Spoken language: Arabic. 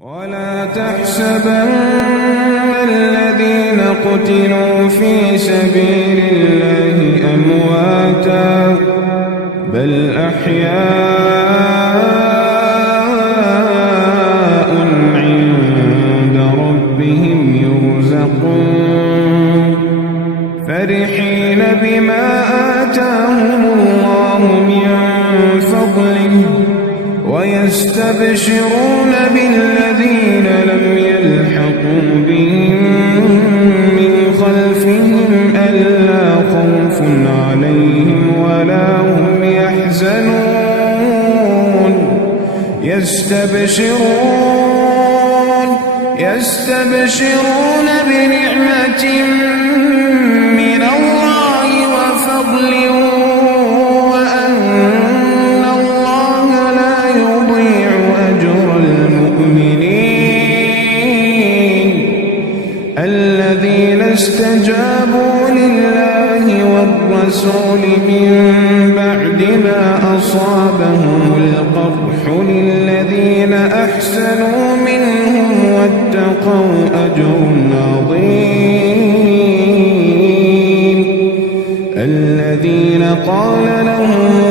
ولا تحسبن الذين قتلوا في سبيل الله أمواتا بل أحياء عند ربهم يرزقون فرحين بما آتاهم الله من فضله ويستبشرون بالذين لم يلحقوا بهم من خلفهم ألا خوف عليهم ولا هم يحزنون يستبشرون بنعمة من الله وفضل وأن الله لا يضيع أجر المؤمنين الذين استجابوا لله والرسول من بعد ما أصابهم القرح للذين أحسنوا منهم واتقوا أجر عظيم الذين قال لهم